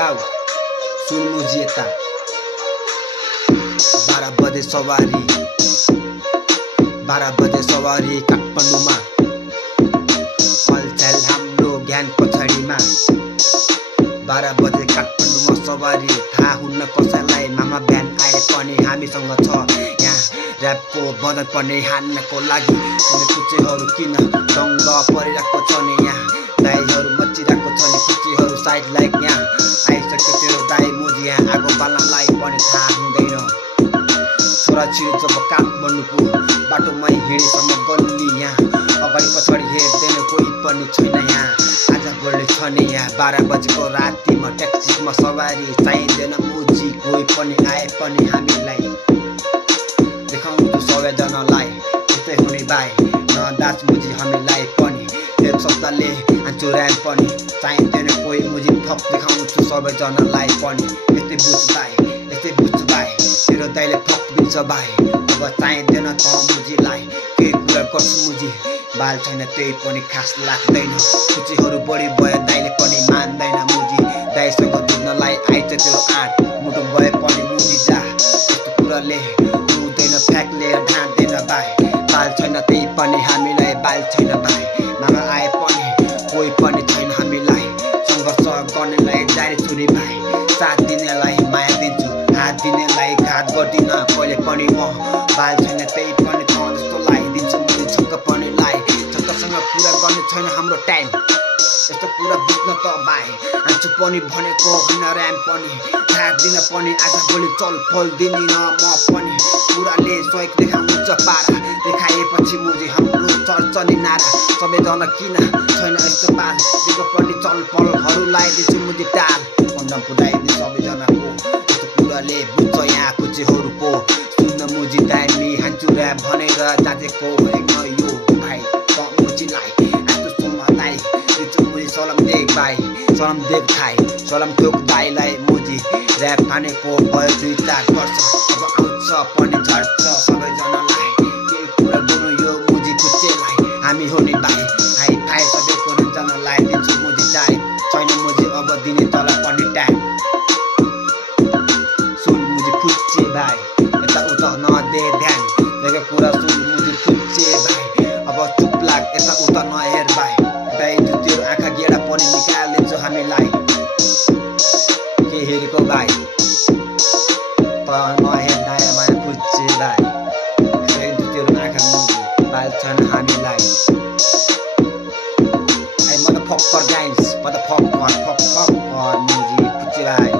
याउ सुन मुजी यता 12 बजे सवारी 12 बजे सवारी काठमाडौँमा हलचल हाम्रो ज्ञान पछाडिमा 12 बजे काठमाडौँमा सवारी थाहा हुन्न कसैलाई मामा बिहान आए पनि हामीसँग छ यहाँ र्यापको बदन पनि हान्नको लागि कुचेहरू किन दङ्ग परिरहेको छ नि यहाँ दाइहरू मचिरहेको छ नि कुचेहरू साइड लाइक यहाँ आइसक्यो तेरो दाइ मुजी यहाँ आगो बाल्नलाई पनि थाहा हुँदैन छोराछिरी जब काठमाडौँको बाटोमै हिँडेसम्म गल्ली यहाँ अगाडि पछाडि हेर्दैन कोही पनि छैन यहाँ आज गोल्ड छ नि यहाँ 12 बजेको रातिमा ट्याक्सीमा सवारी चाहिँदैन मुजी कोही पनि आए पनि हामीलाई देखाउँछु सबैजनालाई यस्तै हुने बाई नदास मुजी हामीलाई पनि एक शब्दले आन्छु ऱ्याम पनि चाहिँदैन कोही मुजी थप देखाउँछु सबैजनालाई पनि यस्तै बुझ्छु बाई तेरो दाइले थप दिन्छ बाई अब चाहिँदैन त मुजीलाई केही कुरा गर्छु मुजी बाल छैन त्यही पनि खास लाग्दैन कुचीहरू बढी भयो दाइले पनि मान्दैन मुजी दाइसँग जुझ्नलाई आइछ त्यो आँट मुटु भए पनि मुजी जा यस्तो कुराले हुँदैन फ्याक्ले ढाँट्दैन बाई बाल छैन त्यही पनि हामीलाई बाल छैन बाई मामा आए पनि कोही पनि छैन हामीलाई सङ्घर्ष गर्नेलाई जारी छुरी भाइ साथ दिनेलाई माया दिन्छु हात दिनेलाई घात गर्दिन कहिले पनि म बाल छैन त्यही पनि त जस्तो लगाइदिन्छु मुजी छक्क पनि लाइ छक्कसँग पुरा गर्ने छैन हाम्रो टाइम यस्तो कुरा बुझ्न त बाई आन्छु पनि भनेको होइन ऱ्याम पनि हात दिन पनि आज भोलि चल फल दिँदिन म पनि कुराले सहयोग देखाउँछ पारा देखाएपछि मुजी हाम्रो चर्चनी नारा सबैजना किन छैन यस्तो बाल दिएको पनि चलपलहरू लगाइदिन्छु मुजी टाल कन्डम पुऱ्याइदिन्छु सबैजनाको यस्तो कुराले बुझ्छ यहाँ कुचेहरूको सुन्न मुजी दामी हान्छु ऱ्याप भनेर जाँचेको होइन यो भाइ त मुजीलाई यस्तो सोमलाई दिन्छु मुजी सलाम देख भाइ सलाम देख भाइ सलाम देख दाइलाई मुजी ऱ्याप खानेको भयो 2-4 वर्ष अब आउँछ पनि झर्छ सबैजनालाई केही कुरा गर्नु यो मुजी कुचेलाई हामी हो नि भाइ हाई फाइ सबैको रञ्जनालाई दिन्छु मुजी जाए छैन मुजी अब दिने तल पनि टाइम सुन मुजी फुच्चे भाइ यता उता नदे ध्यान देखेको कुरा सुन मुजी फुच्चे भाइ अब चुप लाग यता उता नहेर भाइ दाइ जुत्यो आँखा गेडा पनि निकालिदिन्छु हामीलाई के हेरेको भाइ नहेर दायाँ बायाँ फुच्चे भाइ दाइ जुत्यो आँखा मुजी बाल छन् हामीलाई I motherfucker guys, motherfucker, fuck, muji, puchi lai.